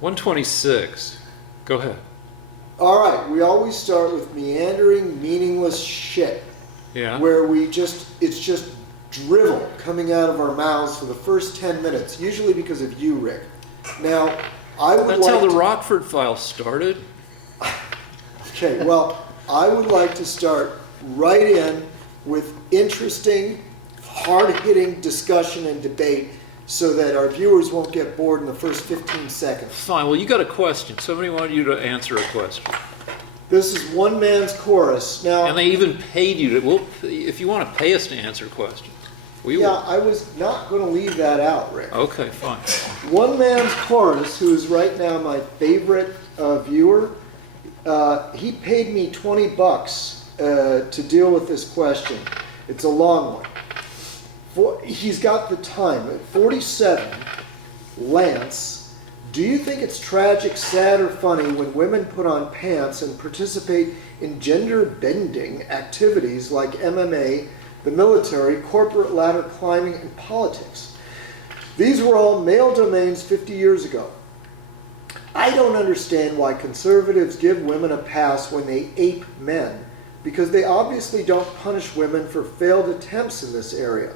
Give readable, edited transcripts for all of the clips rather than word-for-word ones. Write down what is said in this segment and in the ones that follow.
126. Go ahead. All right, we always start with meandering, meaningless shit. Yeah. Where it's just drivel coming out of our mouths for the first 10 minutes, usually because of you, Rick. Now, That's how the Rockford Files started. Okay, well, I would like to start right in with interesting, hard-hitting discussion and debate so that our viewers won't get bored in the first 15 seconds. Fine. Well, you got a question. Somebody wanted you to answer a question. This is one man's chorus. Now, And they even paid you to, if you want to pay us to answer questions. We will. I was not going to leave that out, Rick. Okay, fine. One man's chorus, who is right now my favorite viewer, he paid me $20 to deal with this question. It's a long one. He's got the time. At 47, Lance, do you think it's tragic, sad, or funny when women put on pants and participate in gender-bending activities like MMA, the military, corporate ladder climbing, and politics? These were all male domains 50 years ago. I don't understand why conservatives give women a pass when they ape men, because they obviously don't punish women for failed attempts in this area.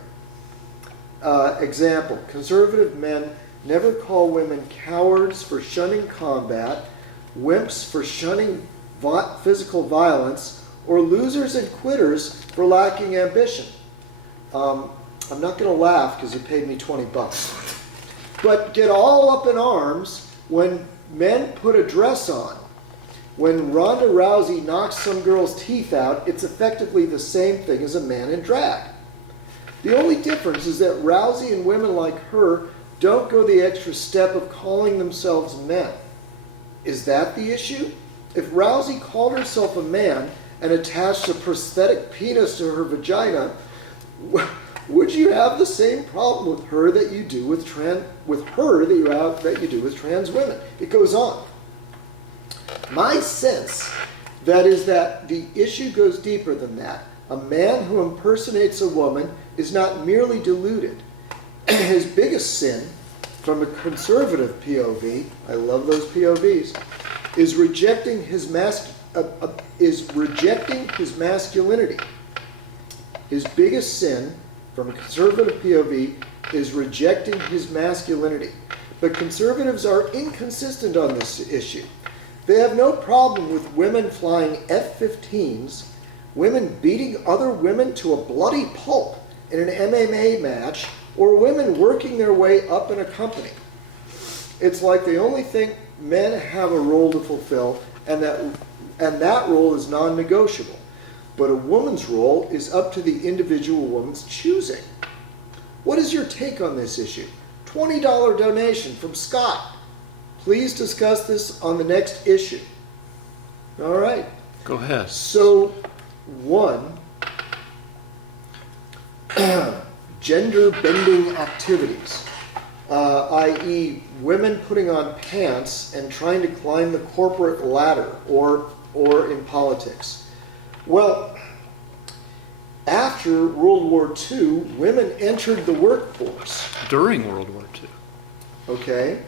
Example, conservative men never call women cowards for shunning combat, wimps for shunning physical violence, or losers and quitters for lacking ambition. I'm not going to laugh because you paid me $20. But get all up in arms when men put a dress on. When Ronda Rousey knocks some girl's teeth out, it's effectively the same thing as a man in drag. The only difference is that Rousey and women like her don't go the extra step of calling themselves men. Is that the issue? If Rousey called herself a man and attached a prosthetic penis to her vagina, would you have the same problem with her that you do with trans women? It goes on. My sense that is that the issue goes deeper than that. A man who impersonates a woman is not merely deluded. His biggest sin, from a conservative POV, I love those POVs, is rejecting his masculinity. His biggest sin, from a conservative POV, is rejecting his masculinity. But conservatives are inconsistent on this issue. They have no problem with women flying F-15s, women beating other women to a bloody pulp in an MMA match, or women working their way up in a company. It's like they only think men have a role to fulfill, and that role is non-negotiable. But a woman's role is up to the individual woman's choosing. What is your take on this issue? $20 donation from Scott. Please discuss this on the next issue. All right. Go ahead. So, one, gender-bending activities, i.e. women putting on pants and trying to climb the corporate ladder or in politics. Well, after World War II, women entered the workforce. During World War II. Okay?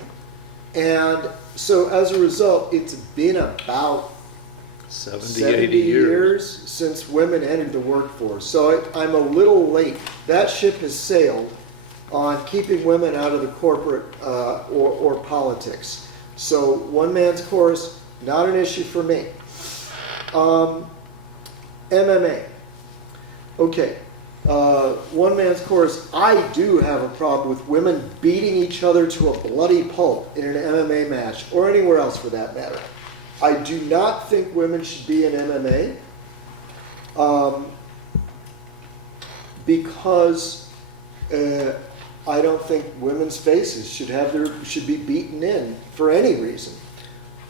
And so as a result, it's been about 70, 80 years since women entered the workforce. So I'm a little late. That ship has sailed on keeping women out of the corporate or politics. So one man's chorus, not an issue for me. MMA. Okay. One man's chorus, I do have a problem with women beating each other to a bloody pulp in an MMA match, or anywhere else for that matter. I do not think women should be in MMA because I don't think women's faces should be beaten in for any reason.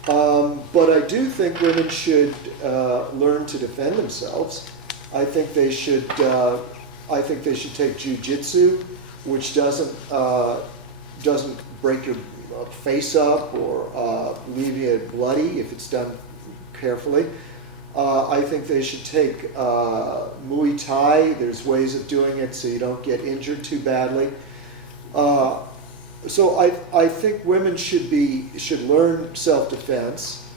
But I do think women should learn to defend themselves. I think they should take Jiu-Jitsu, which doesn't break your face up or leave you bloody if it's done carefully. I think they should take Muay Thai. There's ways of doing it so you don't get injured too badly. So I think women should learn self-defense,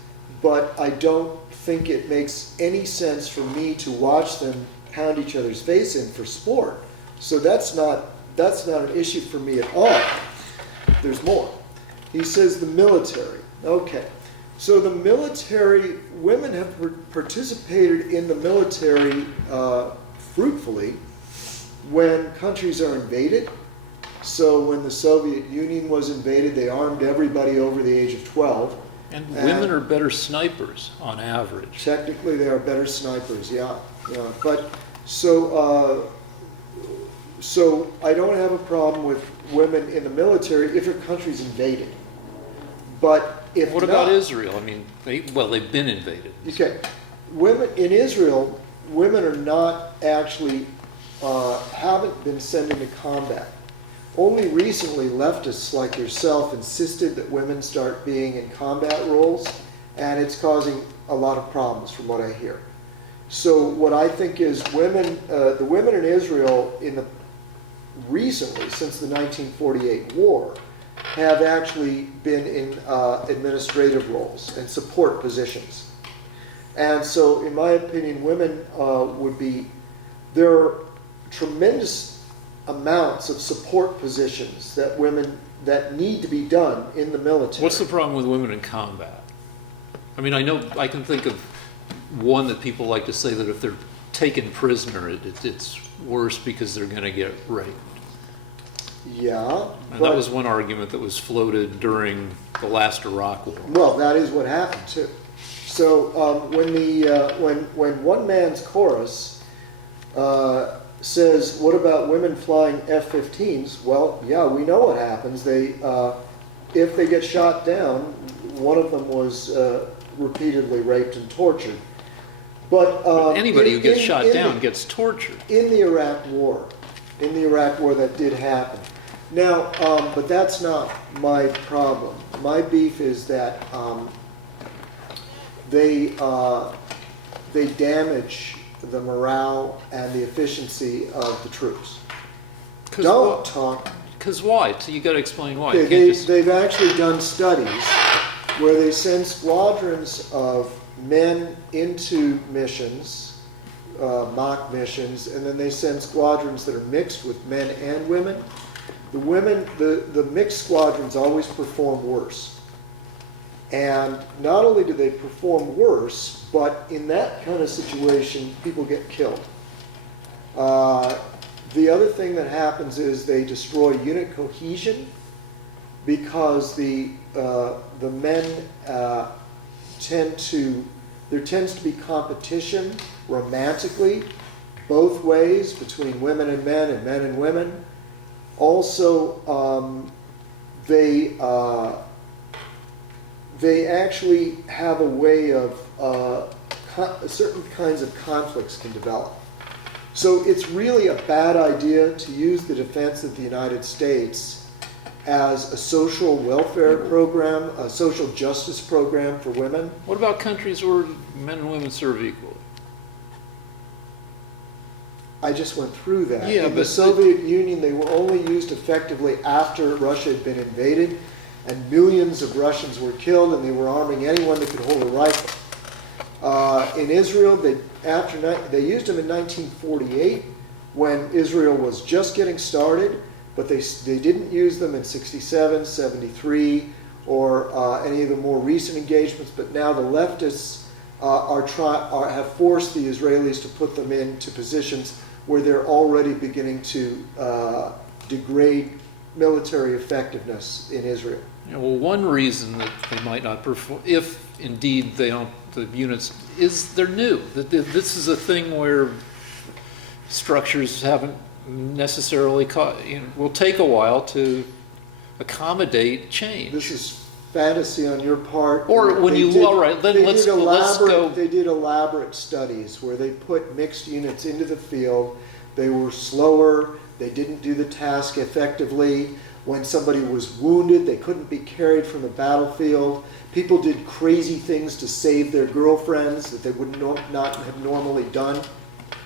but I don't think it makes any sense for me to watch them pound each other's face in for sport. So that's not an issue for me at all. There's more. He says the military. Okay. So the military, women have participated in the military fruitfully when countries are invaded. So when the Soviet Union was invaded, they armed everybody over the age of 12. And women are better snipers on average. Technically, they are better snipers, yeah. But so I don't have a problem with women in the military if your country's invaded. But if what about Israel? I mean, they've been invaded. Okay, women in Israel, women are not actually haven't been sent into combat. Only recently, leftists like yourself insisted that women start being in combat roles, and it's causing a lot of problems from what I hear. So what I think is the women in Israel recently, since the 1948 war, have actually been in administrative roles and support positions. And so in my opinion, women there are tremendous amounts of support positions that need to be done in the military. What's the problem with women in combat? I mean, I can think of one that people like to say that if they're taken prisoner, it's worse because they're going to get raped. Yeah. And that was one argument that was floated during the last Iraq War. Well, that is what happened too. So when one man's chorus says, "What about women flying F-15s?" Well, yeah, we know what happens. If they get shot down, one of them was repeatedly raped and tortured. But anybody who gets shot down gets tortured. In the Iraq War, that did happen. Now, but that's not my problem. My beef is that they damage the morale and the efficiency of the troops. Don't talk. Because why? So you got to explain why. They've actually done studies where they send squadrons of men into missions, mock missions, and then they send squadrons that are mixed with men and women. The mixed squadrons always perform worse. And not only do they perform worse, but in that kind of situation, people get killed. The other thing that happens is they destroy unit cohesion because the men there tends to be competition romantically both ways between women and men and women. Also, they actually have a way of certain kinds of conflicts can develop. So it's really a bad idea to use the defense of the United States as a social welfare program, a social justice program for women. What about countries where men and women serve equally? I just went through that. Yeah, in the Soviet Union, they were only used effectively after Russia had been invaded, and millions of Russians were killed, and they were arming anyone that could hold a rifle. In Israel, they used them in 1948 when Israel was just getting started, but they didn't use them in 67, 73, or any of the more recent engagements. But now the leftists have forced the Israelis to put them into positions where they're already beginning to degrade military effectiveness in Israel. Yeah, well, one reason that they might not perform, if indeed they don't, the units, is they're new. This is a thing where structures haven't necessarily will take a while to accommodate change. This is fantasy on your part. Or when all right, then let's go. They did elaborate studies where they put mixed units into the field. They were slower. They didn't do the task effectively. When somebody was wounded, they couldn't be carried from the battlefield. People did crazy things to save their girlfriends that they would not have normally done.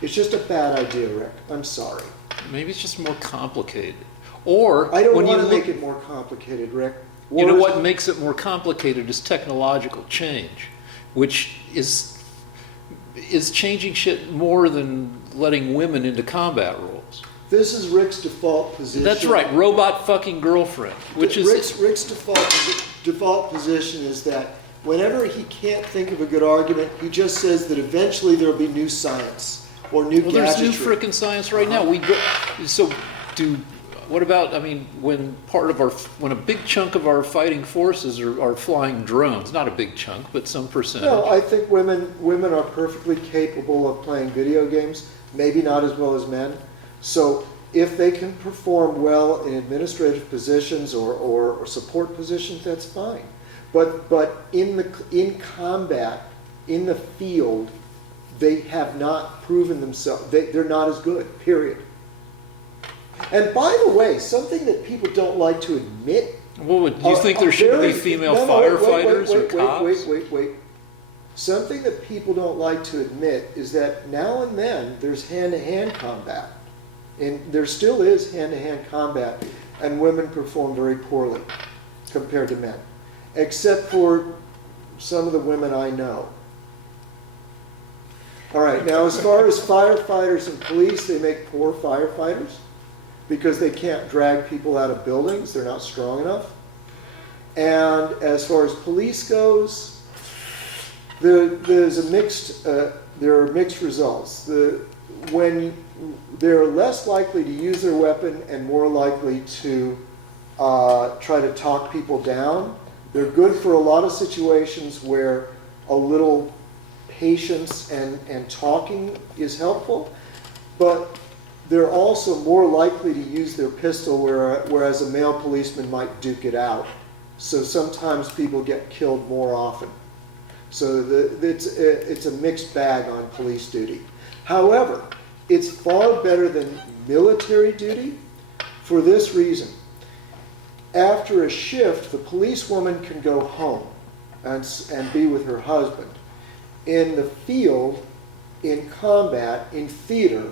It's just a bad idea, Rick. I'm sorry. Maybe it's just more complicated. Or I don't when you want to look, make it more complicated, Rick. you know Wars- what makes it more complicated is technological change, which is changing shit more than letting women into combat roles. This is Rick's default position. That's right, robot fucking girlfriend, which is Rick's default position is that whenever he can't think of a good argument, he just says that eventually there'll be new science or new well, there's new gadgetry. frickin' science right now. What about, I mean, when a big chunk of our fighting forces are flying drones, not a big chunk, but some percentage. No, I think women are perfectly capable of playing video games, maybe not as well as men. So if they can perform well in administrative positions or support positions, that's fine. But in combat, in the field, they have not proven themselves. They're not as good, period. And by the way, something that people don't like to admit. Well, do you think there should be female firefighters or cops? Wait. Something that people don't like to admit is that now and then there's hand-to-hand combat. And there still is hand-to-hand combat, and women perform very poorly compared to men, except for some of the women I know. All right, now as far as firefighters and police, they make poor firefighters because they can't drag people out of buildings. They're not strong enough. And as far as police goes, there are mixed results. When they're less likely to use their weapon and more likely to try to talk people down, they're good for a lot of situations where a little patience and talking is helpful, but they're also more likely to use their pistol, whereas a male policeman might duke it out. So sometimes people get killed more often. So it's a mixed bag on police duty. However, it's far better than military duty for this reason. After a shift, the policewoman can go home and be with her husband. In the field, in combat, in theater,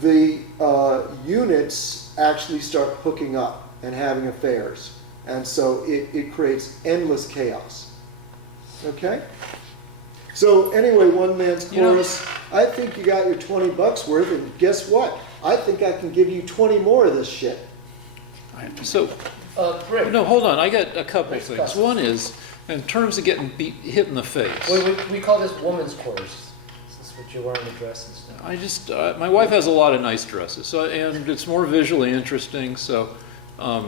the units actually start hooking up and having affairs. And so it creates endless chaos. Okay? So anyway, one man's chorus. I think you got your $20 worth, and guess what? I think I can give you 20 more of this shit. So, Rick. no, hold on. I got a couple things. One is, in terms of getting hit in the face. We call this woman's quarters. This is what you're wearing the dresses now. I just, my wife has a lot of nice dresses, and it's more visually interesting, so I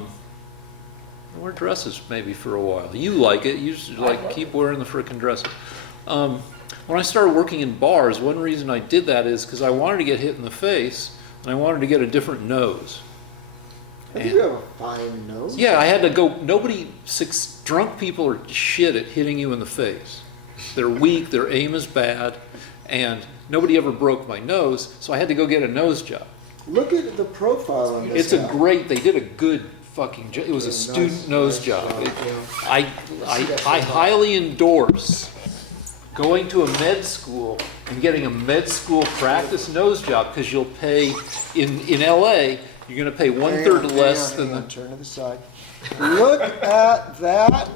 wear dresses maybe for a while. You like it. You just keep wearing the frickin' dresses. When I started working in bars, one reason I did that is because I wanted to get hit in the face, and I wanted to get a different nose. I think you have a fine nose. Yeah, I had to go. Drunk people are shit at hitting you in the face. They're weak, their aim is bad, and nobody ever broke my nose, so I had to go get a nose job. Look at the profile on this. They did a good fucking job. It was a student nose job. I highly endorse going to a med school and getting a med school practice nose job, because you'll pay, in LA, you're going to pay one-third less than the... Turn to the side. Look at that.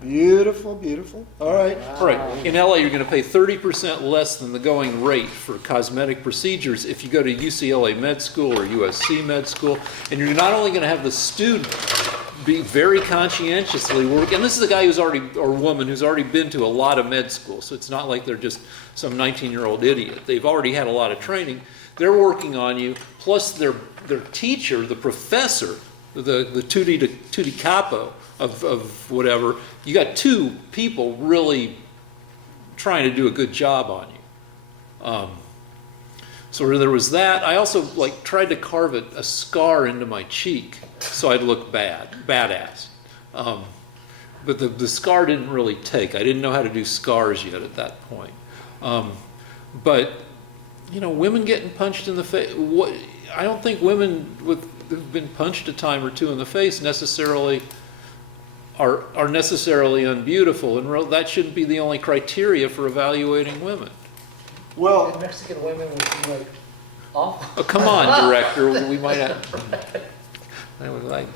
Beautiful, beautiful. All right. All right. In LA, you're going to pay 30% less than the going rate for cosmetic procedures if you go to UCLA Med School or USC Med School. And you're not only going to have the student be very conscientiously work, and this is a guy or woman who's already been to a lot of med school, so it's not like they're just some 19-year-old idiot. They've already had a lot of training. They're working on you, plus their teacher, the professor, the tutti capo of whatever. You got two people really trying to do a good job on you. So there was that. I also tried to carve a scar into my cheek so I'd look badass. But the scar didn't really take. I didn't know how to do scars yet at that point. But women getting punched in the face. I don't think women who've been punched a time or two in the face necessarily are necessarily unbeautiful, and that shouldn't be the only criteria for evaluating women. Well, Mexican women would be awful. Oh, come on, director. We might have. I was like,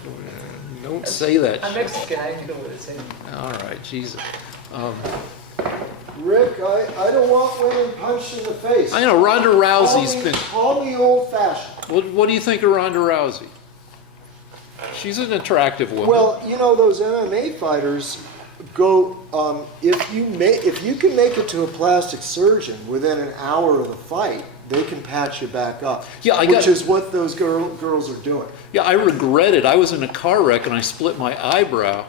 don't say that I'm shit. Mexican, I know what it's in. All right, Jesus. Rick, I don't want women punched in the face. I know Ronda Rousey's been. Call me old-fashioned. What do you think of Ronda Rousey? She's an attractive woman. Well, you know, those MMA fighters go, if you can make it to a plastic surgeon within an hour of the fight, they can patch you back up. Yeah, which is what those girls are doing. Yeah, I regret it. I was in a car wreck and I split my eyebrow,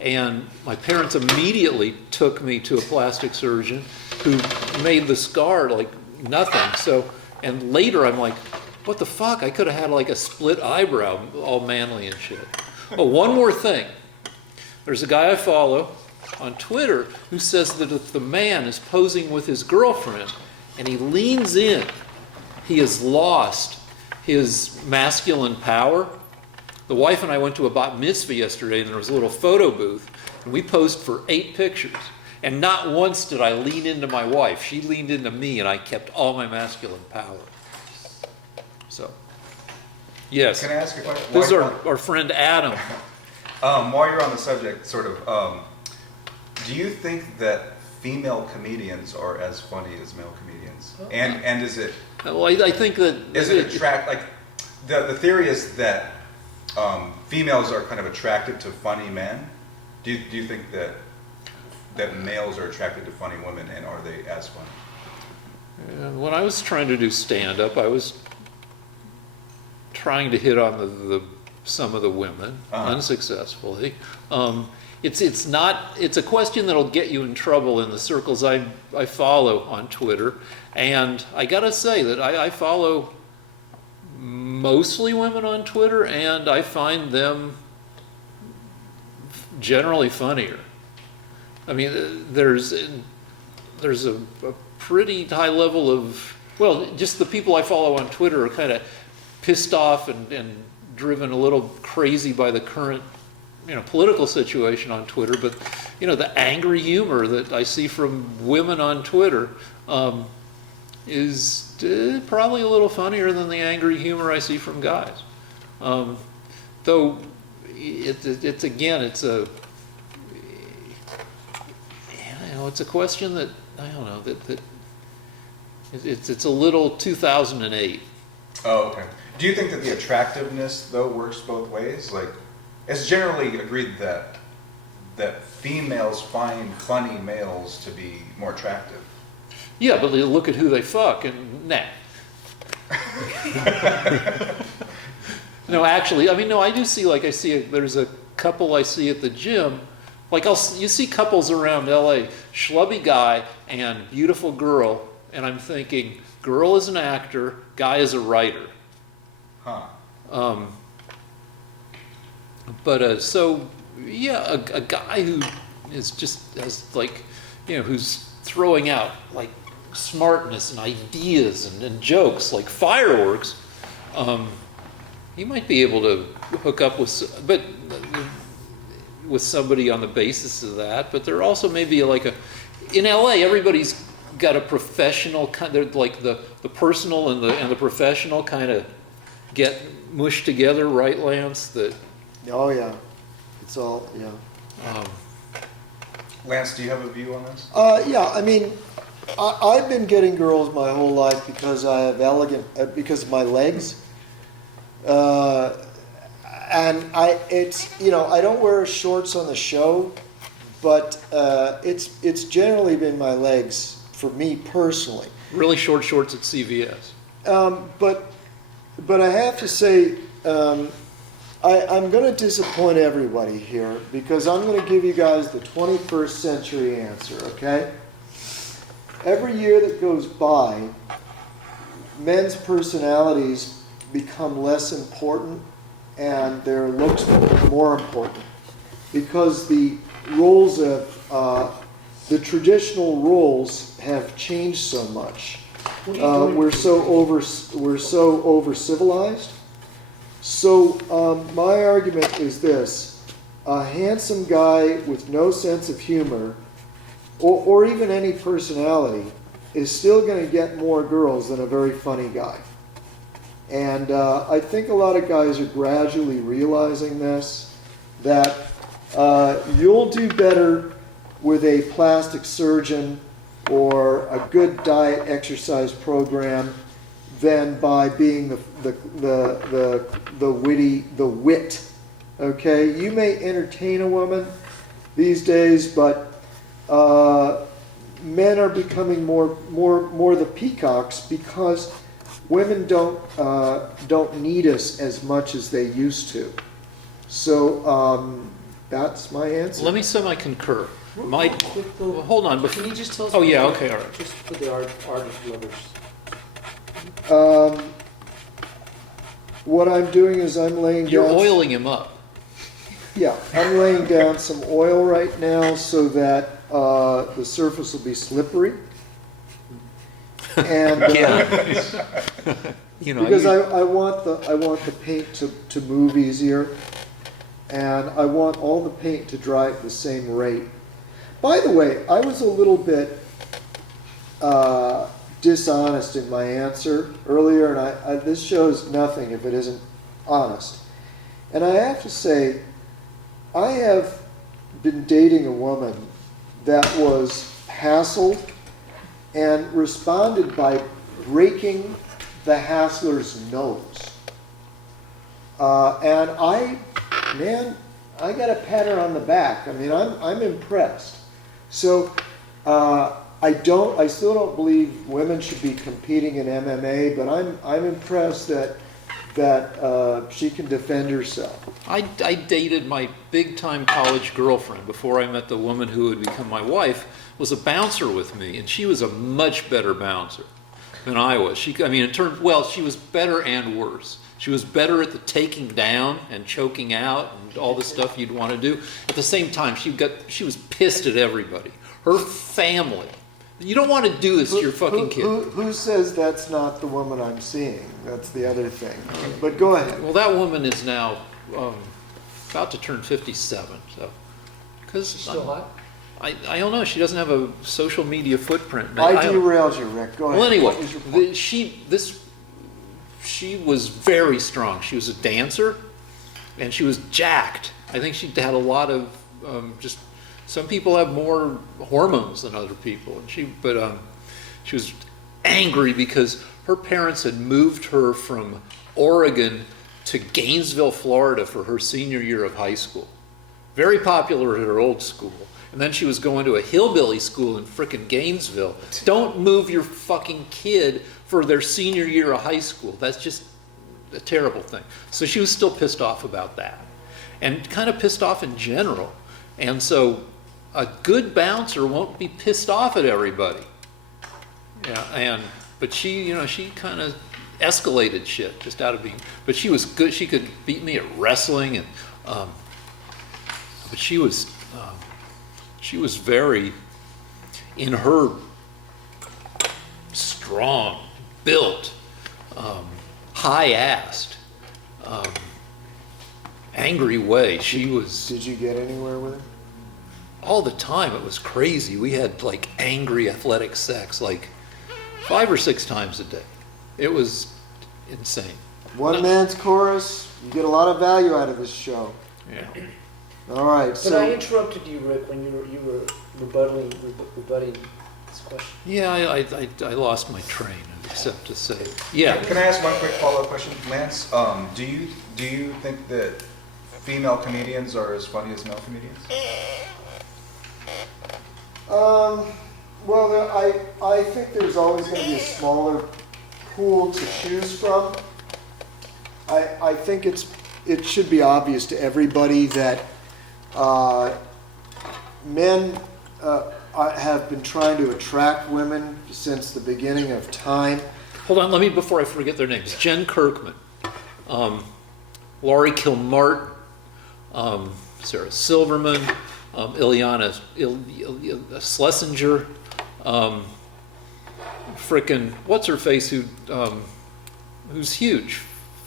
and my parents immediately took me to a plastic surgeon who made the scar like nothing. So, and later I'm like, what the fuck? I could have had like a split eyebrow, all manly and shit. Oh, one more thing. There's a guy I follow on Twitter who says that if the man is posing with his girlfriend and he leans in, he has lost his masculine power. The wife and I went to a bat mitzvah yesterday, and there was a little photo booth, and we posed for 8 pictures. And not once did I lean into my wife. She leaned into me, and I kept all my masculine power. So, yes. Can I ask a question? This is our friend Adam. While you're on the subject, sort of, do you think that female comedians are as funny as male comedians? And is it? Well, I think that Is it like the theory is that females are kind of attracted to funny men? Do you think that males are attracted to funny women, and are they as funny? when I was trying to do stand-up, I was trying to hit on some of the women unsuccessfully. It's a question that'll get you in trouble in the circles I follow on Twitter, and I gotta say that I follow mostly women on Twitter, and I find them generally funnier. I mean, there's a pretty high level of, well, just the people I follow on Twitter are kind of pissed off and driven a little crazy by the current, political situation on Twitter. But, the angry humor that I see from women on Twitter is probably a little funnier than the angry humor I see from guys. Though it's a question that I don't know that it's a little 2008. Oh, okay. Do you think that the attractiveness though works both ways? Like, it's generally agreed that females find funny males to be more attractive. Yeah, but they look at who they fuck and nah. No, actually, I do see, there's a couple I see at the gym. Like, you see couples around LA, schlubby guy and beautiful girl, and I'm thinking, girl is an actor, guy is a writer. Huh. A guy who is just who's throwing out like smartness and ideas and jokes like fireworks. He might be able to hook up with somebody on the basis of that. But there also may be in LA, everybody's got a professional kind. They're like the personal and the professional kind of get mushed together, right, Lance? That. Oh yeah, it's all yeah. Lance, do you have a view on this? Yeah. I've been getting girls my whole life because I have because of my legs. And I don't wear shorts on the show, but it's generally been my legs for me personally. Really short shorts at CVS. But I have to say, I'm going to disappoint everybody here because I'm going to give you guys the 21st century answer, okay? Every year that goes by, men's personalities become less important and their looks become more important because the roles of the traditional roles have changed so much. We're so over civilized. So my argument is this: a handsome guy with no sense of humor, or even any personality, is still going to get more girls than a very funny guy. And I think a lot of guys are gradually realizing this, that you'll do better with a plastic surgeon or a good diet exercise program than by being the wit. Okay, you may entertain a woman these days, but men are becoming more the peacocks because women don't need us as much as they used to. So that's my answer. Let me semi-concur. Real quick, though, Well, hold on. Can you just tell us? Oh, yeah, what- okay, all right. Just for the artist lovers. What I'm doing is I'm laying You're down. oiling him up. Yeah, I'm laying down some oil right now so that the surface will be slippery. And You know, because I want the paint to move easier, and I want all the paint to dry at the same rate. By the way, I was a little bit dishonest in my answer earlier, and this shows nothing if it isn't honest. And I have to say, I have been dating a woman that was hassled and responded by breaking the hassler's nose. And I got to pat her on the back. I mean, I'm impressed. So I still don't believe women should be competing in MMA, but I'm impressed that she can defend herself. I dated my big-time college girlfriend before I met the woman who would become my wife, was a bouncer with me, and she was a much better bouncer than I was. She was better and worse. She was better at the taking down and choking out and all the stuff you'd want to do. At the same time, she was pissed at everybody. Her family. You don't want to do this to your fucking kid. Who says that's not the woman I'm seeing? That's the other thing. But go ahead. Well, that woman is now about to turn 57. So, because Still hot? I don't know. She doesn't have a social media footprint. I derailed you, Rick. Go ahead. Well, anyway, What was your point? she was very strong. She was a dancer, and she was jacked. I think she had a lot of just. Some people have more hormones than other people, and she was angry because her parents had moved her from Oregon to Gainesville, Florida for her senior year of high school. Very popular at her old school. And then she was going to a hillbilly school in frickin' Gainesville. Don't move your fucking kid for their senior year of high school. That's just a terrible thing. So she was still pissed off about that. And kind of pissed off in general. And so a good bouncer won't be pissed off at everybody. Yeah, but she kind of escalated shit just out of being. But she was good. She could beat me at wrestling, and but she was very, in her strong, built, high-assed, angry way. She was. Did you get anywhere with her? All the time. It was crazy. We had like angry athletic sex like 5 or 6 times a day. It was insane. One man's chorus. You get a lot of value out of this show. Yeah. All right. But So I interrupted you, Rick, when you were rebutting this question. Yeah, I lost my train, except to say. Yeah. Can I ask one quick follow-up question, Lance? Do you think that female comedians are as funny as male comedians? Well, I think there's always going to be a smaller pool to choose from. I think it should be obvious to everybody that men have been trying to attract women since the beginning of time. Hold on, before I forget their names. Jen Kirkman, Laurie Kilmartin, Sarah Silverman, Ileana Schlesinger, frickin' what's her face who's huge,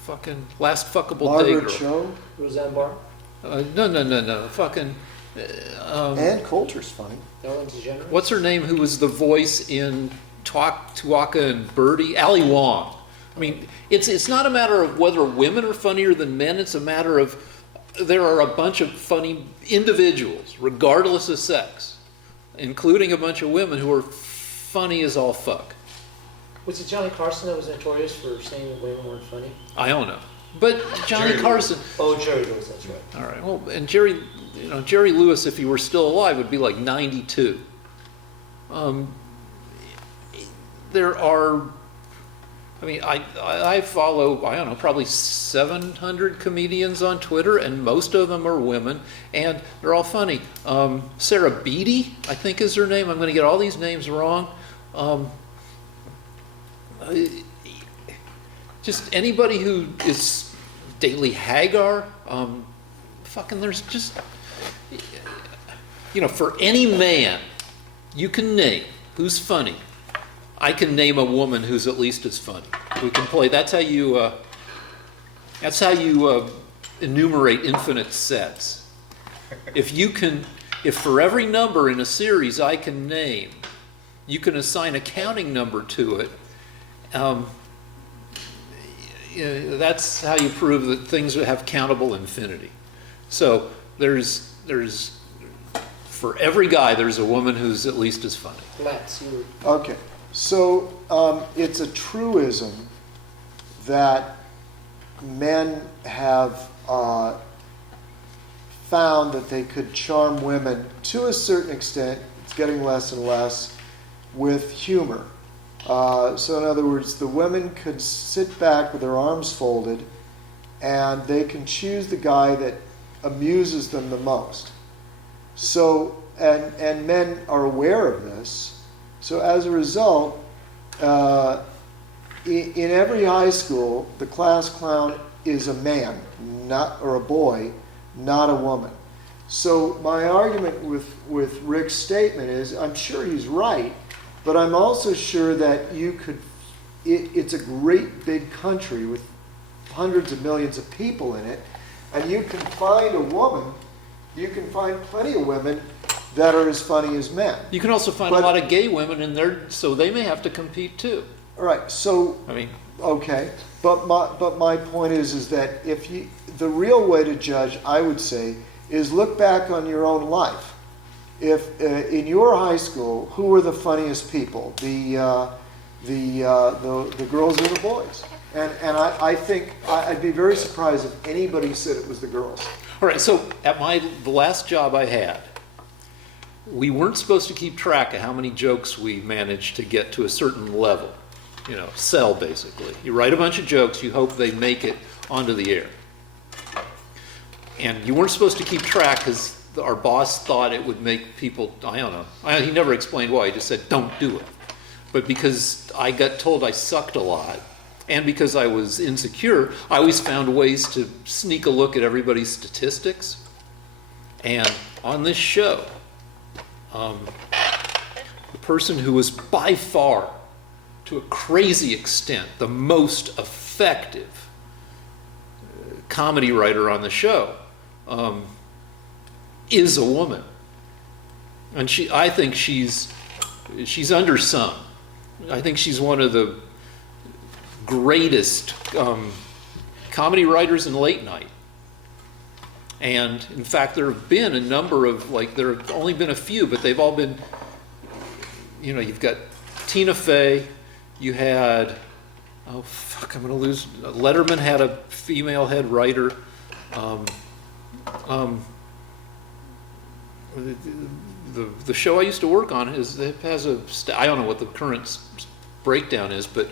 fucking last fuckable day Margaret girl. Cho Roseanne Barr? No, fucking. and Coulter's funny. Ellen DeGeneres? What's her name? Who was the voice in Tuaka and Birdie? Ali Wong. I mean, it's not a matter of whether women are funnier than men. It's a matter of there are a bunch of funny individuals, regardless of sex, including a bunch of women who are funny as all fuck. Was it Johnny Carson that was notorious for saying that women weren't funny? I don't know. But Johnny Jerry Carson. Oh, Jerry Lewis, that's right. All right. Well, and Jerry Lewis, if he were still alive, would be like 92. There are. I mean, I follow, I don't know, probably 700 comedians on Twitter, and most of them are women, and they're all funny. Sarah Beatty, I think is her name. I'm going to get all these names wrong. Just anybody who is Daily Hagar. Fucking, there's just, for any man you can name who's funny, I can name a woman who's at least as funny. We can play. That's how you enumerate infinite sets. If for every number in a series I can name, you can assign a counting number to it. That's how you prove that things have countable infinity. So there's for every guy there's a woman who's at least as funny. Lance, you were... Okay, so it's a truism that men have found that they could charm women to a certain extent. It's getting less and less with humor. So in other words, the women could sit back with their arms folded and they can choose the guy that amuses them the most. So, and men are aware of this. So as a result, in every high school, the class clown is a man, or a boy, not a woman. So my argument with Rick's statement is, I'm sure he's right, but I'm also sure that it's a great big country with hundreds of millions of people in it, and you can find plenty of women that are as funny as men. You can also find a lot of gay women in there, so they may have to compete too. All right, so I mean, okay, but my point is that the real way to judge, I would say, is look back on your own life. If in your high school, who were the funniest people? The girls or the boys? And I think I'd be very surprised if anybody said it was the girls. all right. So at the last job I had, we weren't supposed to keep track of how many jokes we managed to get to a certain level. Sell basically. You write a bunch of jokes, you hope they make it onto the air. And you weren't supposed to keep track because our boss thought it would make people, I don't know. He never explained why, he just said, don't do it. But because I got told I sucked a lot, and because I was insecure, I always found ways to sneak a look at everybody's statistics. And on this show, the person who was by far, to a crazy extent, the most effective comedy writer on the show is a woman, and I think she's undersung. I think she's one of the greatest comedy writers in late night. And in fact, there have been a number of there have only been a few, but they've all been. You've got Tina Fey. You had, I'm going to lose. Letterman had a female head writer. The show I used to work on has I don't know what the current breakdown is, but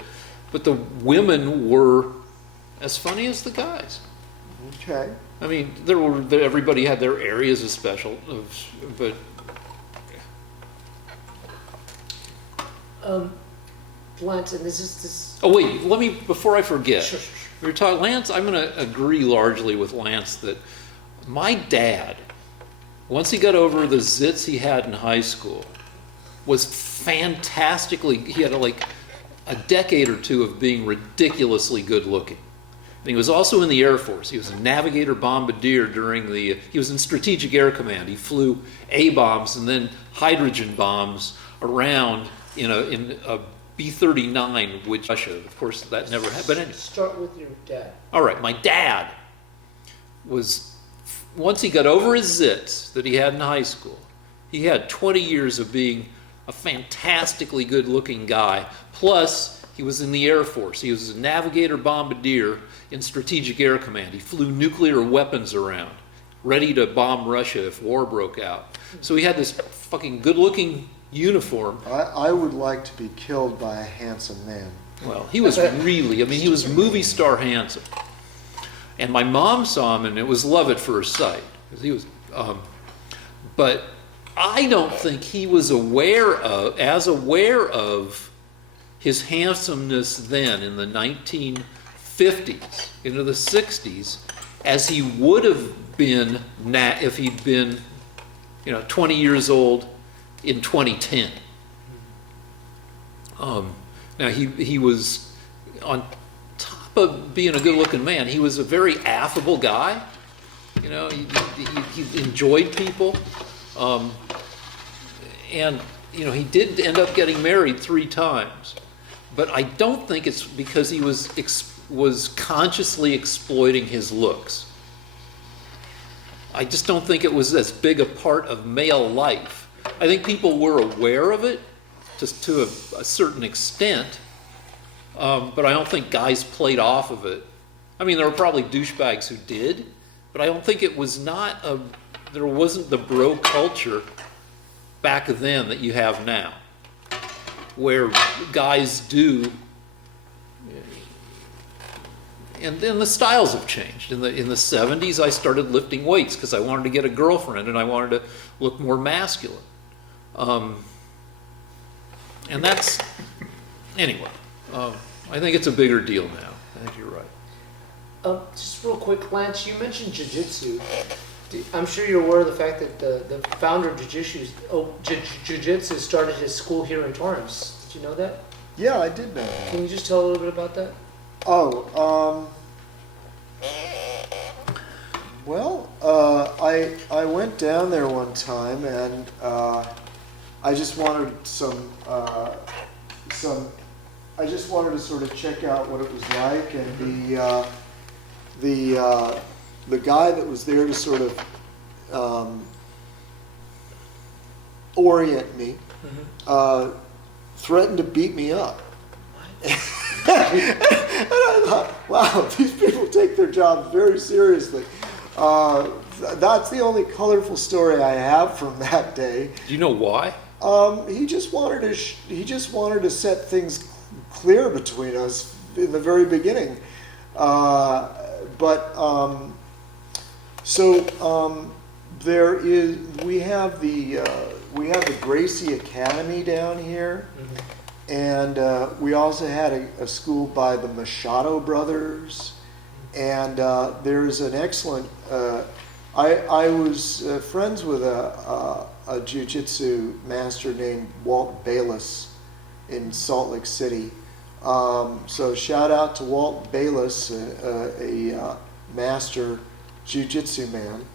the women were as funny as the guys. Okay. I mean, everybody had their areas of special, but. Lance, and this. Oh wait, before I forget. Sure. We were talking, Lance. I'm going to agree largely with Lance that my dad, once he got over the zits he had in high school, was fantastically. He had a decade or two of being ridiculously good looking. And he was also in the Air Force. He was a navigator bombardier he was in Strategic Air Command. He flew A-bombs and then hydrogen bombs around in a B-39, which Russia, of course, that never happened. But anyway. Start with your dad. All right, my dad was, once he got over his zits that he had in high school, he had 20 years of being a fantastically good-looking guy. Plus, he was in the Air Force. He was a navigator bombardier in Strategic Air Command. He flew nuclear weapons around, ready to bomb Russia if war broke out. So he had this fucking good-looking uniform. I would like to be killed by a handsome man. Well, he was really, I mean, he was movie star handsome. And my mom saw him, and it was love at first sight. 'Cause he was, but I don't think he was aware of his handsomeness then in the 1950s, into the 60s, as he would have been if he'd been, 20 years old in 2010. Now he was, on top of being a good-looking man, he was a very affable guy. He enjoyed people, and he did end up getting married 3 times. But I don't think it's because he was consciously exploiting his looks. I just don't think it was as big a part of male life. I think people were aware of it to a certain extent, but I don't think guys played off of it. I mean, there were probably douchebags who did, but I don't think it was there wasn't the bro culture back then that you have now, where guys do. And then the styles have changed. In the 70s, I started lifting weights because I wanted to get a girlfriend and I wanted to look more masculine. And that's, anyway, I think it's a bigger deal now. I think you're right. Just real quick, Lance, you mentioned Jiu-Jitsu. I'm sure you're aware of the fact that the founder of Jiu-Jitsu started his school here in Torrance. Did you know that? Yeah, I did know that. Can you just tell a little bit about that? Well, I went down there one time and I just wanted I just wanted to sort of check out what it was like, and the guy that was there to sort of orient me threatened to beat me up. And I thought, wow, these people take their job very seriously. That's the only colorful story I have from that day. Do you know why? He just wanted to set things clear between us in the very beginning. We have the Gracie Academy down here. And we also had a school by the Machado brothers, and there's an excellent. I was friends with a jiu-jitsu master named Walt Bayless in Salt Lake City. So shout out to Walt Bayless, a master jiu-jitsu man.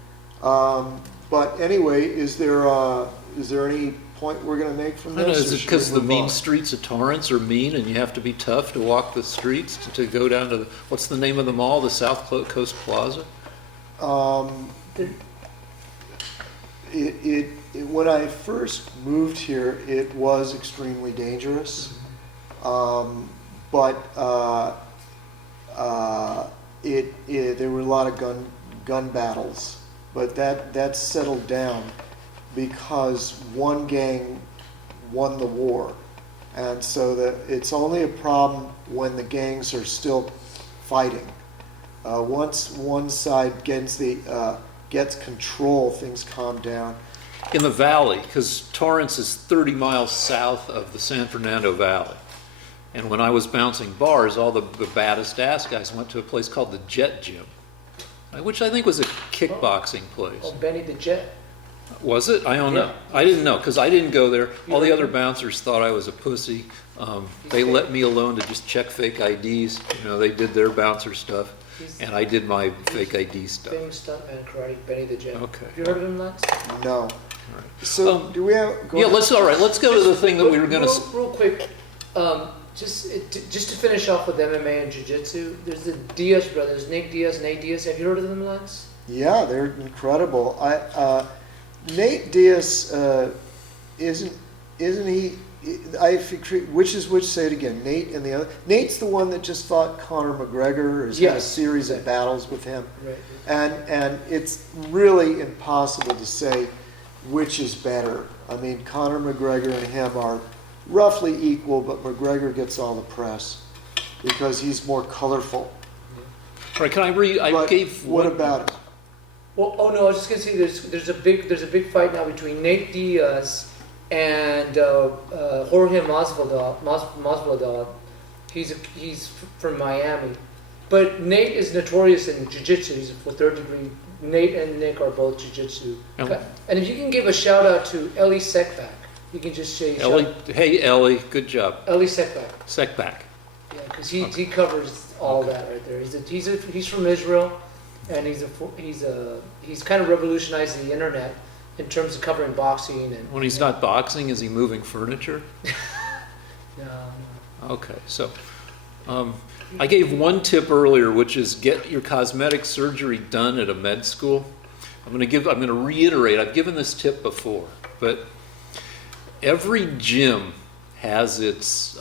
But anyway, is there any point we're going to make from I don't know, this? is it because the mean streets of Torrance are mean and you have to be tough to walk the streets to go down to what's the name of the mall, the South Coast Plaza? When I first moved here, it was extremely dangerous, but there were a lot of gun battles, but that settled down because one gang won the war, and so that it's only a problem when the gangs are still fighting. Once one side gets control, things calm down. In the valley, because Torrance is 30 miles south of the San Fernando Valley. And when I was bouncing bars, all the baddest ass guys went to a place called the Jet Gym, which I think was a kickboxing place. Oh, Benny the Jet. Was it? I don't know. I didn't know because I didn't go there. All the other bouncers thought I was a pussy. They let me alone to just check fake IDs. They did their bouncer stuff, and I did my fake ID stuff. Famous stuntman, karate, Benny the Jet. Okay. Have you heard of him, Lance? No. So do we have? Let's go to the thing that we were going to. Real quick, Just to finish off with MMA and Jiu-Jitsu, there's the Diaz brothers, Nick Diaz and Nate Diaz. Have you heard of them, Lance? Yeah, they're incredible. Nate Diaz isn't he? Which is which? Say it again. Nate and the other. Nate's the one that just fought Conor McGregor. Has had a series of battles with him, Right. and it's really impossible to say which is better. I mean, Conor McGregor and him are roughly equal, but McGregor gets all the press because he's more colorful. All right, can I read? But what about it? Well, oh no, I was just gonna say there's a big fight now between Nate Diaz and Jorge Masvidal. He's from Miami, but Nate is notorious in jiu-jitsu. He's a third degree. Nate and Nick are both jiu-jitsu. Oh. And if you can give a shout out to Ellie Sekback, you can just say Ellie, hey Ellie, good job. Ellie Sekback. Sekback. Yeah, because he covers all that right there. He's from Israel, and he's kind of revolutionized the internet in terms of covering boxing and. When he's not boxing, is he moving furniture? No. Okay, so I gave one tip earlier, which is get your cosmetic surgery done at a med school. I'm going to reiterate. I've given this tip before, but every gym has its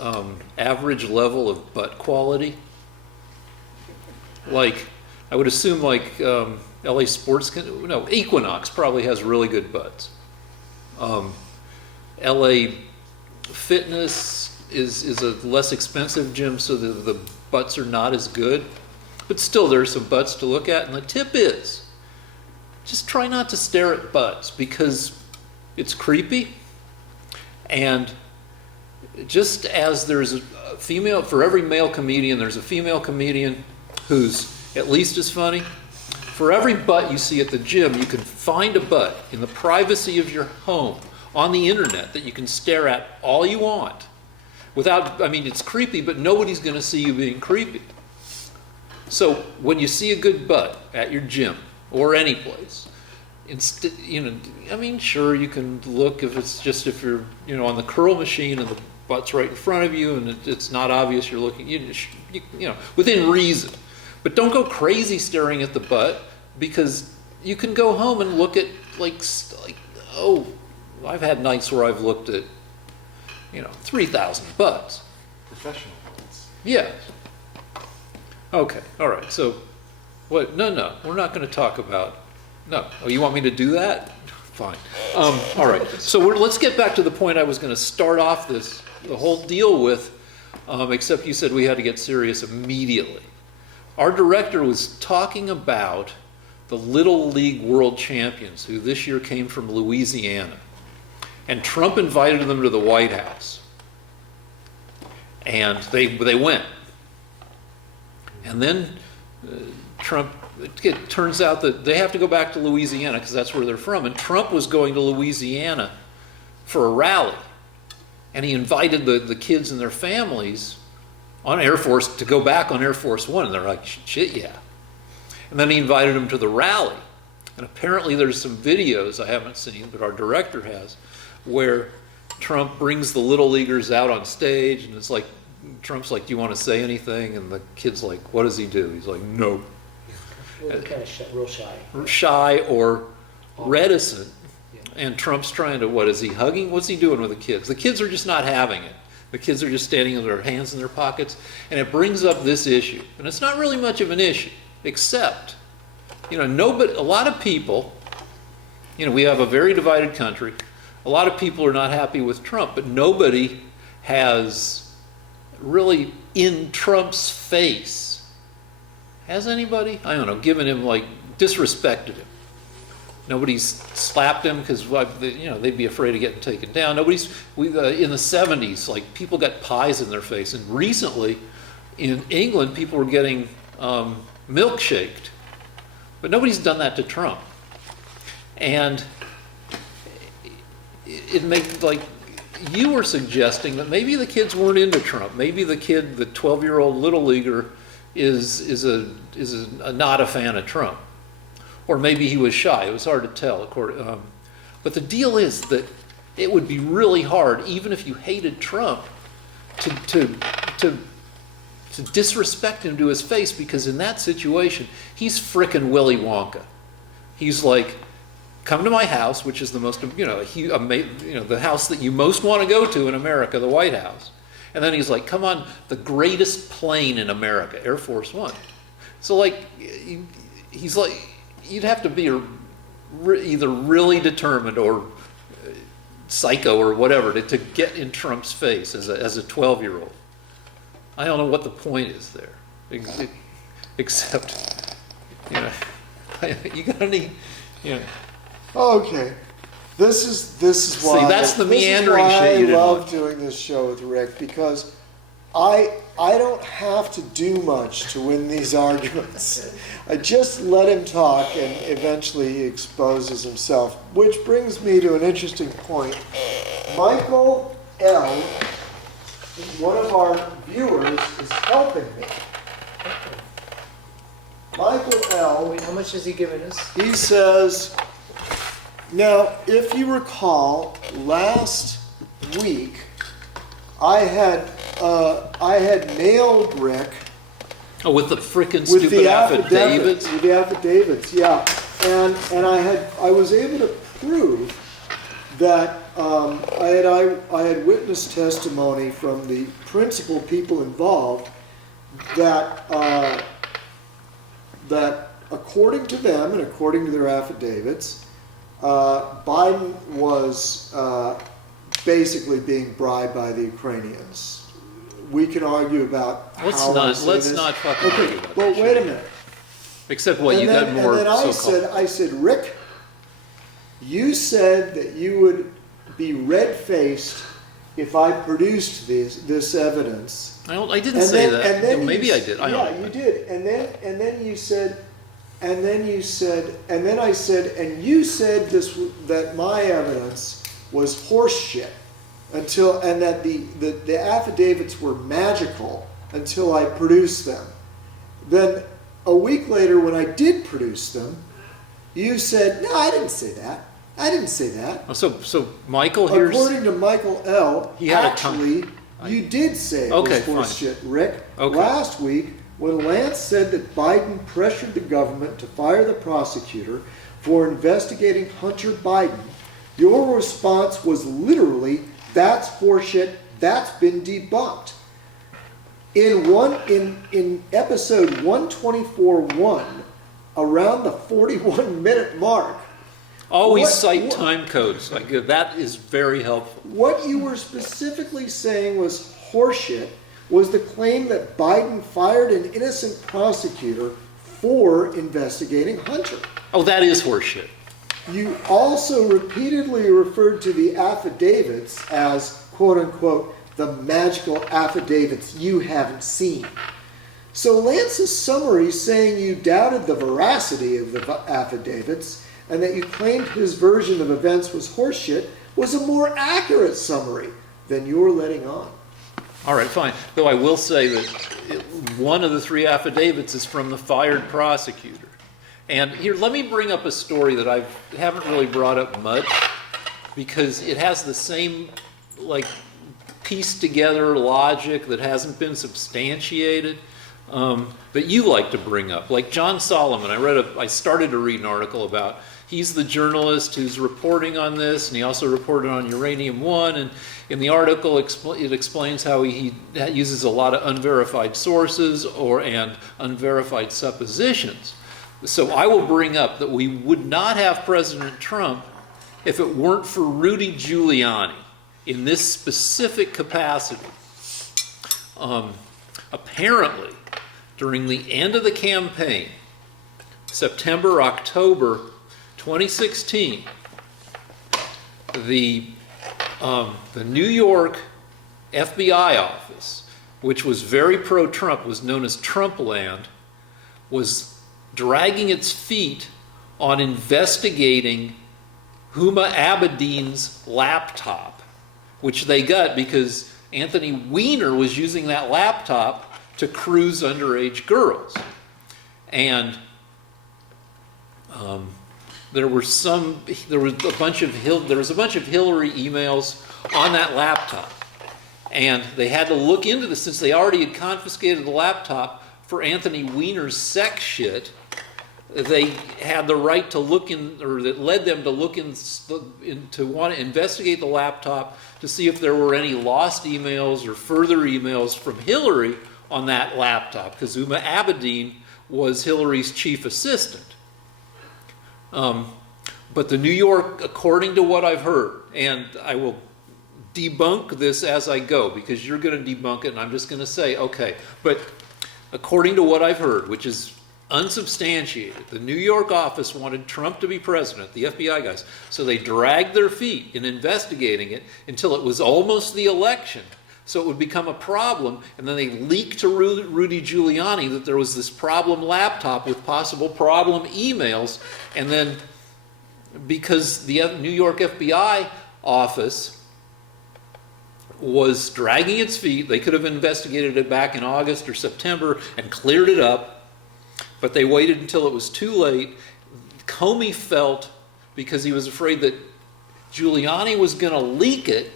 average level of butt quality. Like, I would assume like LA Sports, Equinox probably has really good butts. LA Fitness is a less expensive gym, so the butts are not as good. But still, there's some butts to look at. And the tip is, just try not to stare at butts because it's creepy. And just as there's a female, for every male comedian, there's a female comedian who's at least as funny. For every butt you see at the gym, you can find a butt in the privacy of your home on the internet that you can stare at all you want. It's creepy, but nobody's going to see you being creepy. So when you see a good butt at your gym or any place, sure, you can look if you're on the curl machine and the butt's right in front of you and it's not obvious you're looking, within reason. But don't go crazy staring at the butt, because you can go home and look at I've had nights where I've looked at 3,000 butts. Professional ones. Yeah. Okay. All right. So, what? No. We're not going to talk about. No. Oh, you want me to do that? Fine. All right. So let's get back to the point I was going to start off the whole deal with. Except you said we had to get serious immediately. Our director was talking about the Little League World Champions, who this year came from Louisiana. And Trump invited them to the White House. And they went. And then it turns out that they have to go back to Louisiana because that's where they're from. And Trump was going to Louisiana for a rally. And he invited the kids and their families on Air Force to go back on Air Force One. And they're like, shit, yeah. And then he invited them to the rally. And apparently there's some videos I haven't seen, but our director has, where Trump brings the little leaguers out on stage, and it's like, Trump's like, do you want to say anything? And the kid's like, what does he do? He's like, no. Well, they're kind of real shy. Shy or reticent. Yeah. And Trump's trying to, what is he hugging? What's he doing with the kids? The kids are just not having it. The kids are just standing with their hands in their pockets. And it brings up this issue. And it's not really much of an issue, except, a lot of people, we have a very divided country. A lot of people are not happy with Trump, but nobody has really in Trump's face. Has anybody? I don't know, given him, disrespected him. Nobody's slapped him because, they'd be afraid of getting taken down. In the 70s, people got pies in their face. And recently, in England, people were getting milkshaked. But nobody's done that to Trump. And it made, you were suggesting that maybe the kids weren't into Trump. Maybe the 12-year-old little leaguer is not a fan of Trump. Or maybe he was shy. It was hard to tell. But the deal is that it would be really hard, even if you hated Trump, to disrespect him to his face, because in that situation, he's frickin' Willy Wonka. He's like, come to my house, which is the most, the house that you most want to go to in America, the White House. And then he's like, come on the greatest plane in America, Air Force One. So like, he's like, you'd have to be either really determined or psycho or whatever to get in Trump's face as a 12-year-old. I don't know what the point is there, except, you gotta need, Okay, this is why. See, that's the meandering this is why shit you I didn't love want. doing this show with Rick, because I don't have to do much to win these arguments. I just let him talk, and eventually he exposes himself. Which brings me to an interesting point. Michael L., one of our viewers, is helping me. Michael L. Wait, how much has he given us? He says, now, if you recall, last week I had nailed Rick Oh, with the frickin' with stupid the affidavits? With the affidavits, yeah, and I was able to prove that I had witness testimony from the principal people involved that according to them and according to their affidavits, Biden was basically being bribed by the Ukrainians. We can argue about how I say Let's this. not fucking Okay, argue about well, that wait shit. a minute. Except what, you got more and then so-called. I said, Rick, you said that you would be red-faced if I produced this evidence. I didn't say that. And then Well, maybe I did. I don't know. You did. And then you said, and then I said, and you said that my evidence was horse shit and that the affidavits were magical until I produced them. Then a week later, when I did produce them, you said, no, I didn't say that. I didn't say that. Oh, so Michael here's. According to Michael L., He had a actually, you did say it Okay, was horse fine. shit, Rick. Okay. Last week, when Lance said that Biden pressured the government to fire the prosecutor for investigating Hunter Biden, your response was literally, that's horseshit, that's been debunked. In episode 124.1, around the 41-minute mark, Always cite time codes. Like, that is very helpful. what you were specifically saying was horseshit was the claim that Biden fired an innocent prosecutor for investigating Hunter. Oh, that is horseshit. You also repeatedly referred to the affidavits as, quote unquote, the magical affidavits you haven't seen. So Lance's summary saying you doubted the veracity of the affidavits and that you claimed his version of events was horseshit was a more accurate summary than you're letting on. All right, fine. Though I will say that one of the three affidavits is from the fired prosecutor. And here, let me bring up a story that I haven't really brought up much, because it has the same, like, pieced together logic that hasn't been substantiated, that you like to bring up. Like John Solomon, I started to read an article about, he's the journalist who's reporting on this, and he also reported on Uranium One, and in the article it explains how he uses a lot of unverified sources and unverified suppositions. So I will bring up that we would not have President Trump if it weren't for Rudy Giuliani in this specific capacity. Apparently, during the end of the campaign, September, October 2016, the New York FBI office, which was very pro-Trump, was known as Trumpland, was dragging its feet on investigating Huma Abedin's laptop, which they got because Anthony Weiner was using that laptop to cruise underage girls. And there was a bunch of Hillary emails on that laptop. And they had to look into this since they already had confiscated the laptop for Anthony Weiner's sex shit. They had the right to look in, or that led them to look in, to want to investigate the laptop to see if there were any lost emails or further emails from Hillary on that laptop, because Uma Abedin was Hillary's chief assistant. But the New York, according to what I've heard, and I will debunk this as I go, because you're going to debunk it, and I'm just going to say, okay, but according to what I've heard, which is unsubstantiated, the New York office wanted Trump to be president, the FBI guys, so they dragged their feet in investigating it until it was almost the election, so it would become a problem, and then they leaked to Rudy Giuliani that there was this problem laptop with possible problem emails, and then because the New York FBI office was dragging its feet, they could have investigated it back in August or September and cleared it up, but they waited until it was too late. Comey felt, because he was afraid that Giuliani was going to leak it,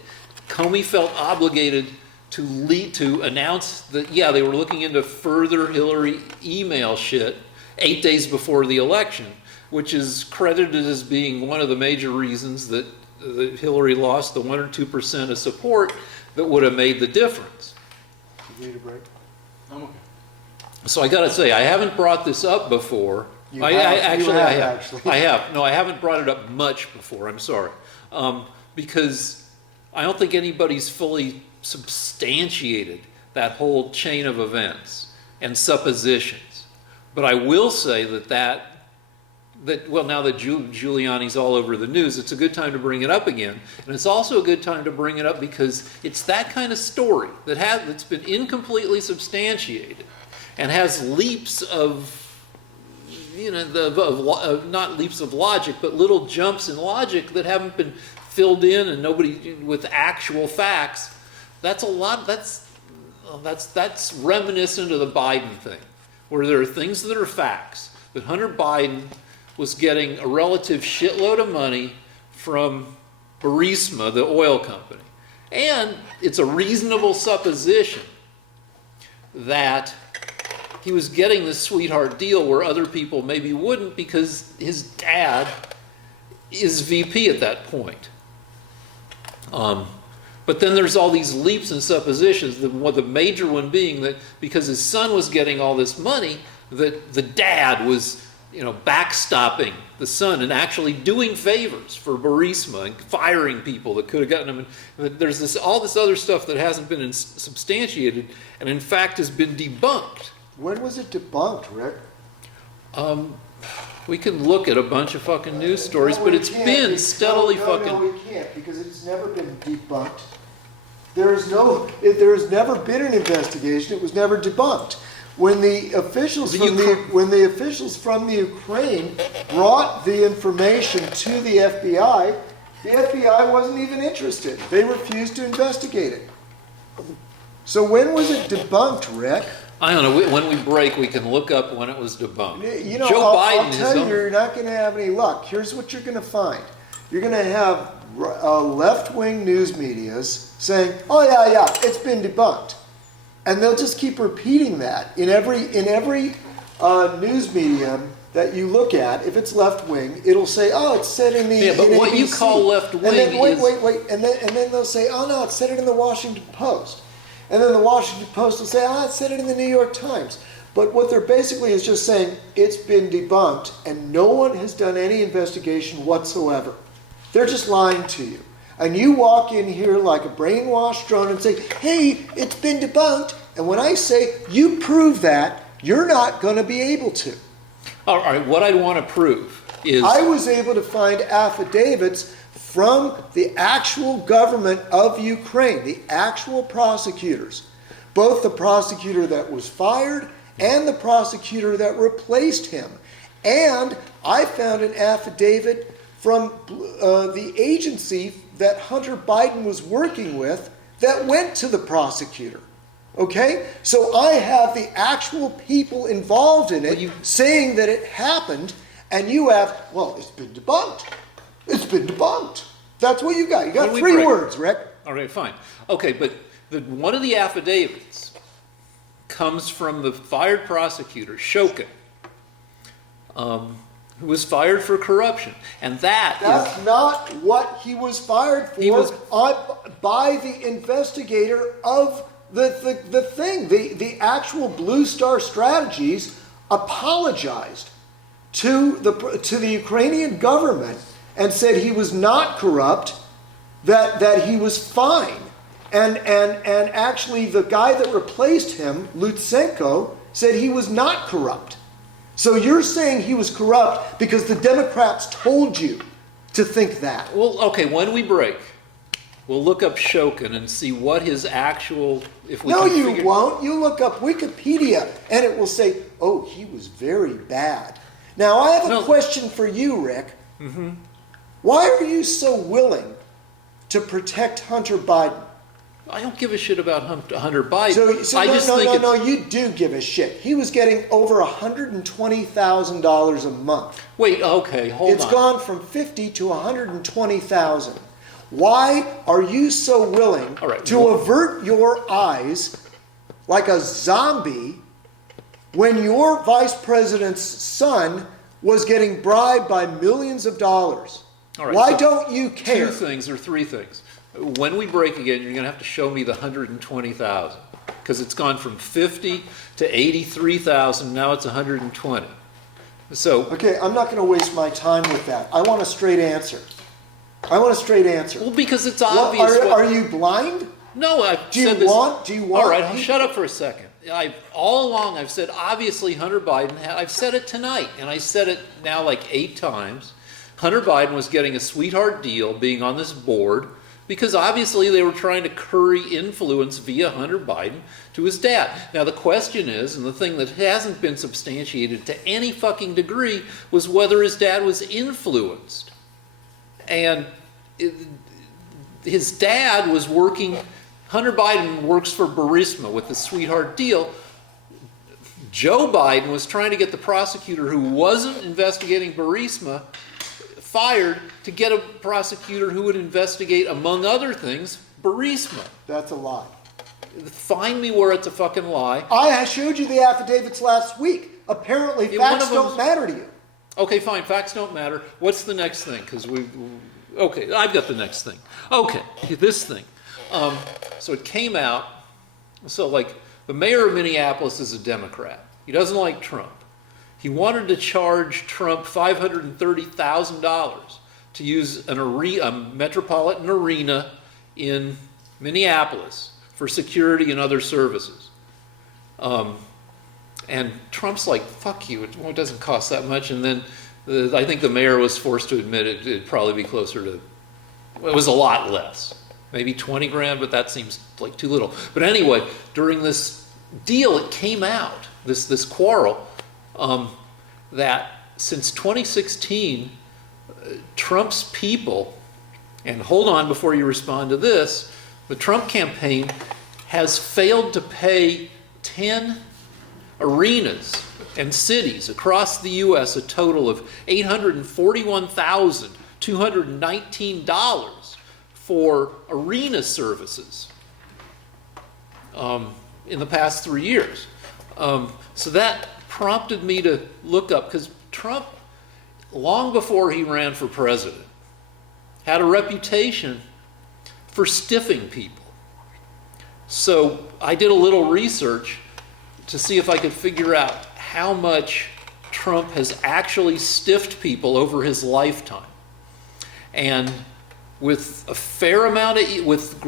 Comey felt obligated to announce that, yeah, they were looking into further Hillary email shit 8 days before the election, which is credited as being one of the major reasons that Hillary lost the 1 or 2% of support that would have made the difference. You need a break? I'm okay. So I got to say, I haven't brought this up before. You I have, have. actually. I have. No, I haven't brought it up much before. I'm sorry. Because I don't think anybody's fully substantiated that whole chain of events and suppositions. But I will say that well, now that Giuliani's all over the news, it's a good time to bring it up again. And it's also a good time to bring it up because it's that kind of story that's been incompletely substantiated and has leaps of, not leaps of logic, but little jumps in logic that haven't been filled in, and nobody with actual facts. That's a lot. That's reminiscent of the Biden thing, where there are things that are facts. That Hunter Biden was getting a relative shitload of money from Burisma, the oil company. And it's a reasonable supposition that he was getting this sweetheart deal where other people maybe wouldn't, because his dad is VP at that point. But then there's all these leaps and suppositions, the major one being that because his son was getting all this money, that the dad was backstopping the son and actually doing favors for Burisma and firing people that could have gotten him. There's all this other stuff that hasn't been substantiated and in fact has been debunked. When was it debunked, Rick? We can look at a bunch of fucking news stories, No, but we it's can't. been steadily fucking... No, we can't, because it's never been debunked. There's never been an investigation. It was never debunked. When the officials from the Ukraine brought the information to the FBI wasn't even interested. They refused to investigate it. So when was it debunked, Rick? I don't know. When we break, we can look up when it was debunked. I'll tell you, you're not going to have any luck. Here's what you're going to find. You're going to have left-wing news medias saying, "Oh yeah, it's been debunked," and they'll just keep repeating that in every news medium that you look at. If it's left-wing, it'll say, "Oh, it's said in the." Yeah, but in what ABC. you call left-wing and then, wait, is... and then they'll say, "Oh no, it said it in the Washington Post." And then the Washington Post will say, it said it in the New York Times. But what they're basically is just saying, it's been debunked, and no one has done any investigation whatsoever. They're just lying to you. And you walk in here like a brainwashed drone and say, hey, it's been debunked. And when I say, you prove that, you're not going to be able to. All right, what I want to prove is... I was able to find affidavits from the actual government of Ukraine, the actual prosecutors, both the prosecutor that was fired and the prosecutor that replaced him. And I found an affidavit from the agency that Hunter Biden was working with that went to the prosecutor. Okay? So I have the actual people involved in it saying that it happened, and you have, well, it's been debunked. It's been debunked. That's what you got. You got 3 words, Rick. All right, fine. Okay, but one of the affidavits comes from the fired prosecutor, Shokin, who was fired for corruption. And That's not what he was fired for. He was- by the investigator of the thing. The actual Blue Star Strategies apologized to the Ukrainian government and said he was not corrupt, that he was fine. And actually the guy that replaced him, Lutsenko, said he was not corrupt. So you're saying he was corrupt because the Democrats told you to think that. Well, okay, when we break, we'll look up Shokin and see what his actual... If we No, can you figure- won't. You look up Wikipedia and it will say, oh, he was very bad. Now, I have a question for you, Rick. Mm-hmm. Why are you so willing to protect Hunter Biden? I don't give a shit about Hunter Biden. No, you do give a shit. He was getting over $120,000 a month. Wait, okay, hold on. It's gone from 50 to 120,000. Why are you so willing to avert your eyes like a zombie when your vice president's son was getting bribed by millions of dollars? All right, Why so don't you care? 2 things or 3 things. When we break again, you're going to have to show me the 120,000 because it's gone from 50 to 83,000. Now it's 120. So Okay, I'm not going to waste my time with that. I want a straight answer. well, because it's obvious. Are you blind? No, I've Do you said this. want? All right, shut up for a second. All along I've said obviously Hunter Biden. I've said it tonight, and I said it now like 8 times. Hunter Biden was getting a sweetheart deal being on this board because obviously they were trying to curry influence via Hunter Biden to his dad. Now the question is, and the thing that hasn't been substantiated to any fucking degree, was whether his dad was influenced. And his dad was working, Hunter Biden works for Burisma with the sweetheart deal. Joe Biden was trying to get the prosecutor who wasn't investigating Burisma fired to get a prosecutor who would investigate, among other things, Burisma. That's a lie. Find me where it's a fucking lie. I showed you the affidavits last week. Apparently, Yeah, one facts of them's- don't matter to you. Okay, fine. Facts don't matter. What's the next thing? Because okay, I've got the next thing. Okay, this thing. So it came out. So like the mayor of Minneapolis is a Democrat. He doesn't like Trump. He wanted to charge Trump $530,000 to use a metropolitan arena in Minneapolis for security and other services. And Trump's like, fuck you, it doesn't cost that much. And then I think the mayor was forced to admit it'd probably be closer to, it was a lot less. Maybe 20 grand, but that seems like too little. But anyway, during this deal, it came out, this quarrel, that since 2016, Trump's people, and hold on before you respond to this, the Trump campaign has failed to pay 10 arenas and cities across the U.S. a total of $841,219 for arena services in the past 3 years. So that prompted me to look up, because Trump, long before he ran for president, had a reputation for stiffing people. So I did a little research to see if I could figure out how much Trump has actually stiffed people over his lifetime. And with a fair amount of, with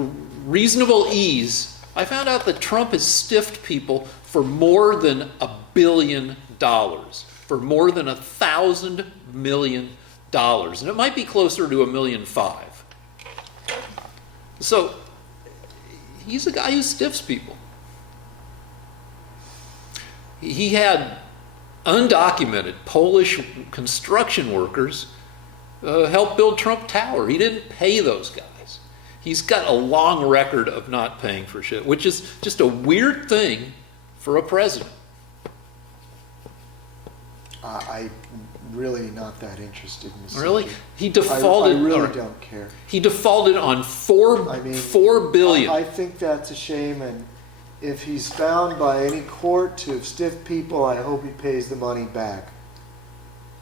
reasonable ease, I found out that Trump has stiffed people for more than $1 billion, for more than $1,000 million. And it might be closer to $1.5 million. So he's a guy who stiffs people. He had undocumented Polish construction workers help build Trump Tower. He didn't pay those guys. He's got a long record of not paying for shit, which is just a weird thing for a president. I'm really not that interested in the Really? subject. He defaulted. I really or- don't care. He defaulted on four I mean, $4 billion. I think that's a shame, and if he's found by any court to have stiffed people, I hope he pays the money back.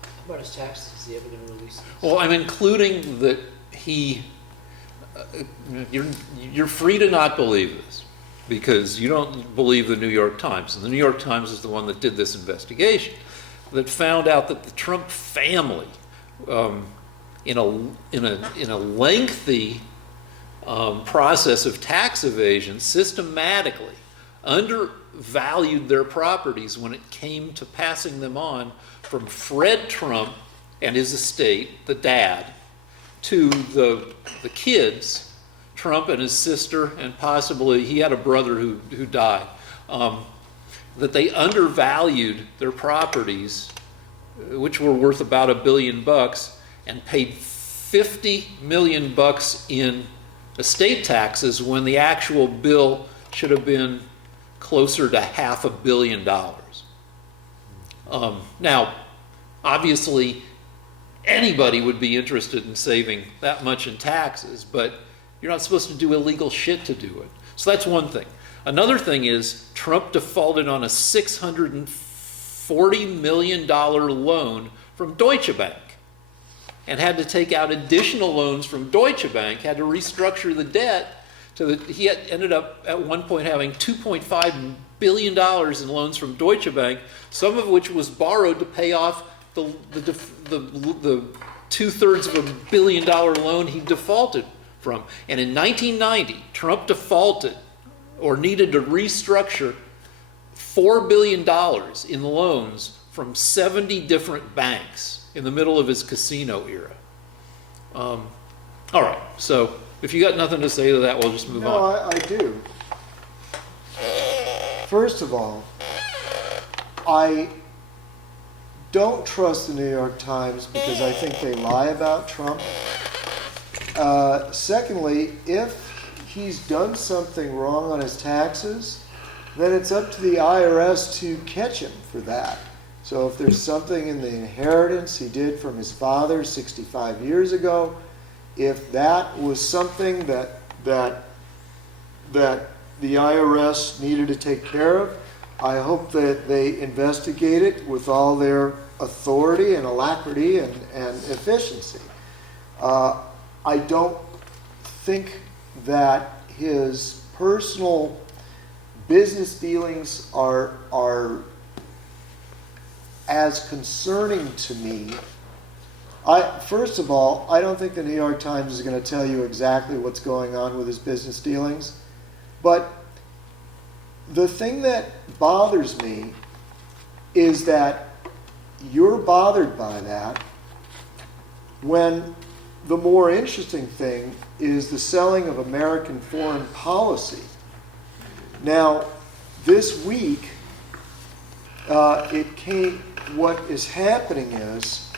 How about his taxes? Is he ever going to release them? Well, I'm including that he. You're free to not believe this because you don't believe the New York Times, and the New York Times is the one that did this investigation that found out that the Trump family, in a lengthy process of tax evasion, systematically undervalued their properties when it came to passing them on from Fred Trump and his estate, the dad, to the kids, Trump and his sister, and possibly he had a brother who died, that they undervalued their properties, which were worth about $1 billion, and paid $50 million in estate taxes when the actual bill should have been closer to $500 million. Now, obviously, anybody would be interested in saving that much in taxes, but you're not supposed to do illegal shit to do it. So that's one thing. Another thing is Trump defaulted on a $640 million loan from Deutsche Bank and had to take out additional loans from Deutsche Bank, had to restructure the debt. He ended up at one point having $2.5 billion in loans from Deutsche Bank, some of which was borrowed to pay off the 2/3 of $1 billion loan he defaulted from. And in 1990, Trump defaulted or needed to restructure $4 billion in loans from 70 different banks in the middle of his casino era. All right, so if you got nothing to say to that, we'll just move on. No, I do. First of all, I don't trust the New York Times because I think they lie about Trump. Secondly, if he's done something wrong on his taxes, then it's up to the IRS to catch him for that. So if there's something in the inheritance he did from his father 65 years ago, if that was something that the IRS needed to take care of, I hope that they investigate it with all their authority and alacrity and efficiency. I don't think that his personal business dealings are as concerning to me. First of all, I don't think the New York Times is going to tell you exactly what's going on with his business dealings. But the thing that bothers me is that you're bothered by that when the more interesting thing is the selling of American foreign policy. Now, this week, what is happening is,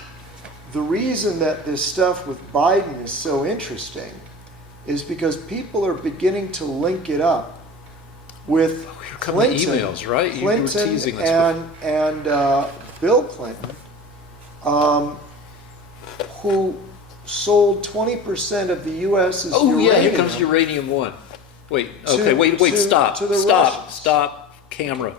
the reason that this stuff with Biden is so interesting is because people are beginning to link it up with Here come the emails, right? You were teasing us and Bill Clinton, who sold 20% of the U.S.'s uranium. Yeah, here comes Uranium One. Wait, okay, wait, to stop, the stop, Russians. stop, camera.